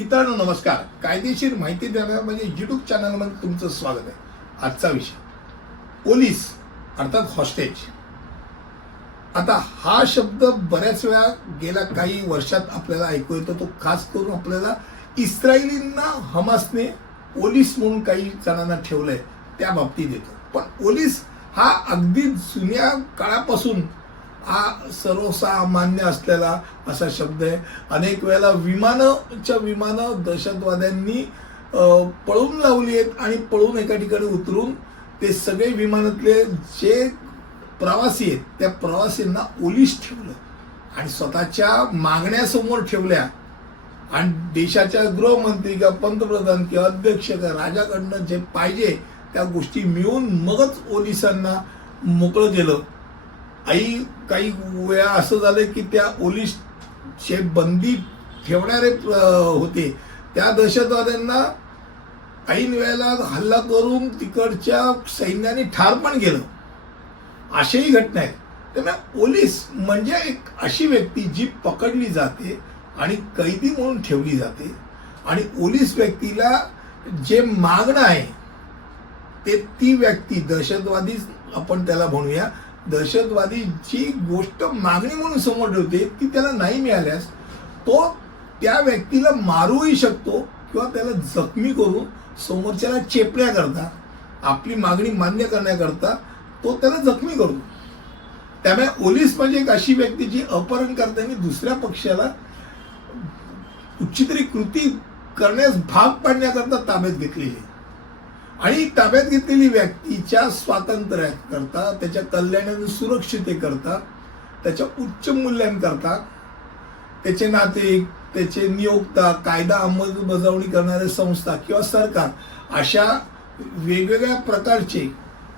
मित्रांनो नमस्कार. कायदेशीर माहिती देणाऱ्या म्हणजे युट्यूब चॅनलमध्ये तुमचं स्वागत आहे. आजचा विषय. पोलीस अर्थात हॉस्टेज आता हा शब्द बऱ्याच वेळा गेल्या काही वर्षात आपल्याला ऐकू येतो. तो खास करून आपल्याला इस्रायलींना हमासने पोलीस म्हणून काही जणांना ठेवलंय. त्या बाबतीत येतो. पण पोलीस हा अगदी जुन्या काळापासून हा सर्वसामान्य असलेला असा शब्द आहे. अनेक वेळेला विमानाच्या विमानं दहशतवाद्यांनी पळून लावली आहेत आणि पळून एका ठिकाणी उतरून ते सगळे विमानातले जे प्रवासी आहेत त्या प्रवासींना ओलीस ठेवलं आणि स्वतःच्या मागण्यासमोर ठेवल्या. आणि देशाच्या गृहमंत्री किंवा पंतप्रधान किंवा अध्यक्ष किंवा राजाकडनं जे पाहिजे त्या गोष्टी मिळून मगच ओलिसांना मोकळं केलं. आई काही वेळा असं झालं की त्या ओलिसचे बंदी ठेवणारे होते. त्या दहशतवाद्यांना ऐन वेळेला हल्ला करून तिकडच्या सैन्याने ठार पण गेलं अशाही घटना आहेत त्यामुळे पोलीस म्हणजे एक अशी व्यक्ती जी पकडली जाते आणि कैदी म्हणून ठेवली जाते. आणि पोलीस व्यक्तीला जे मागणं आहे ते ती व्यक्ती दहशतवादीच आपण त्याला म्हणूया दहशतवादी जी गोष्ट मागणी म्हणून समोर ठेवते ती त्याला नाही मिळाल्यास तो त्या व्यक्तीला मारूही शकतो किंवा त्याला जखमी करून समोरच्याला चेपण्याकरता आपली मागणी मान्य करण्याकरता तो त्याला जखमी करतो त्यामुळे पोलीस म्हणजे एक अशी व्यक्ती जी अपहरण करताना दुसऱ्या पक्षाला कुठची कृती करण्यास भाग पाडण्याकरता ताब्यात घेतलेली आहे. आणि ताब्यात घेतलेली व्यक्तीच्या स्वातंत्र्याकरता त्याच्या कल्याण सुरक्षितेकरता त्याच्या उच्च मूल्यांकरता त्याचे नाते त्याचे नियोक्ता कायदा अंमलबजावणी करणाऱ्या संस्था किंवा सरकार अशा वेगवेगळ्या प्रकारचे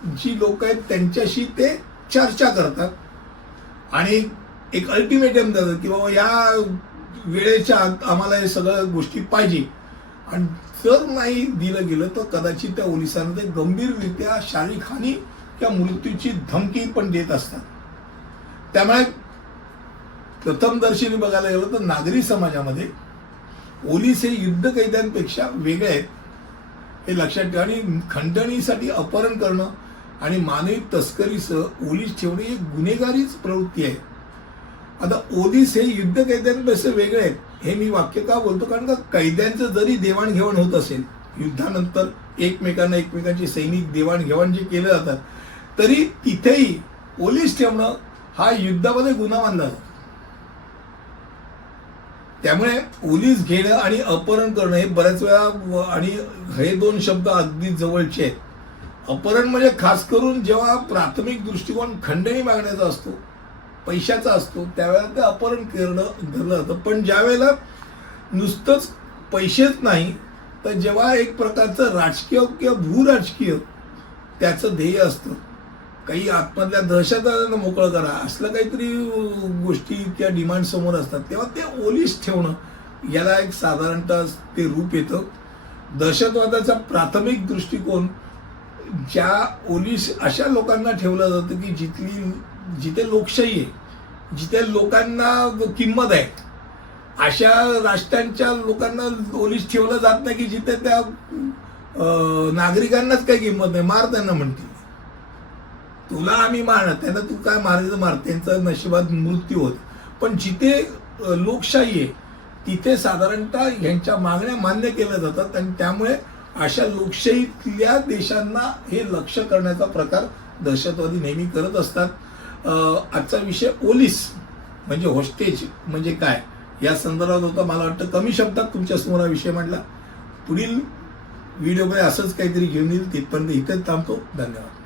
जी लोक आहेत त्यांच्याशी ते चर्चा करतात. आणि एक अल्टिमेटम देतात की बाबा या वेळेच्या आत आम्हाला हे सगळ्या गोष्टी पाहिजे. आणि जर नाही दिलं गेलं तर कदाचित त्या ओलिसांमध्ये गंभीररित्या शारीरिक हानी किंवा मृत्यूची धमकी पण देत असतात. त्यामुळे प्रथमदर्शनी बघायला गेलं तर नागरी समाजामध्ये पोलीस हे युद्ध कैद्यांपेक्षा वेगळे आहेत. हे लक्षात ठेवा. आणि खंडणीसाठी अपहरण करणं आणि मानवी तस्करीसह पोलीस ठेवणे ही गुन्हेगारीच प्रवृत्ती आहे. आता ओलीस हे युद्ध कैद्यांपेक्षा वेगळे आहेत. हे मी वाक्य का बोलतो? कारण का कैद्यांचं जरी देवाणघेवाण होत असेल युद्धानंतर एकमेकांना एकमेकांची सैनिक देवाणघेवाण जे केलं जातात तरी तिथेही पोलीस ठेवणं हा युद्धामध्ये गुन्हा मानला जातो त्यामुळे पोलीस घेणं आणि अपहरण करणं हे बऱ्याच वेळा आणि हे दोन शब्द अगदी जवळचे आहेत. अपहरण म्हणजे खास करून जेव्हा प्राथमिक दृष्टिकोन खंडणी मागण्याचा असतो पैशाचा असतो त्यावेळेला ते अपहरण करणं धरलं जातं पण ज्यावेळेला नुसतंच पैसेच नाही तर जेव्हा एक प्रकारचं राजकीय किंवा भूराजकीय त्याचं ध्येय असतं. काही आतमधल्या दहशतवाद्यांना मोकळं करा. असलं काहीतरी गोष्टी त्या डिमांड समोर असतात. तेव्हा ते ओलीस ठेवणं याला एक साधारणतः ते रूप येतं. दहशतवादाचा प्राथमिक दृष्टिकोन ज्या ओलीस अशा लोकांना ठेवलं जातं की जिथली जिथे लोकशाही आहे जिथे लोकांना किंमत आहे अशा राष्ट्रांच्या लोकांना ओलीस ठेवलं जात नाही की जिथे त्या नागरिकांनाच काही किंमत नाही मार त्यांना म्हणतील. तुला आम्ही मारणार त्यांना तू काय मारायचं मार त्यांचा नशिबात मृत्यू होत. पण जिथे लोकशाही आहे तिथे साधारणतः ह्यांच्या मागण्या मान्य केल्या जातात आणि त्यामुळे अशा लोकशाहीतल्या देशांना हे लक्ष करण्याचा प्रकार दहशतवादी नेहमी करत असतात. आजचा विषय ओलीस म्हणजे हॉस्टेज म्हणजे काय? या संदर्भात होता मला वाटतं कमी शब्दात तुमच्यासमोर हा विषय मांडला. पुढील व्हिडिओमध्ये असंच काहीतरी घेऊन येईल तिथपर्यंत इथेच थांबतो. धन्यवाद.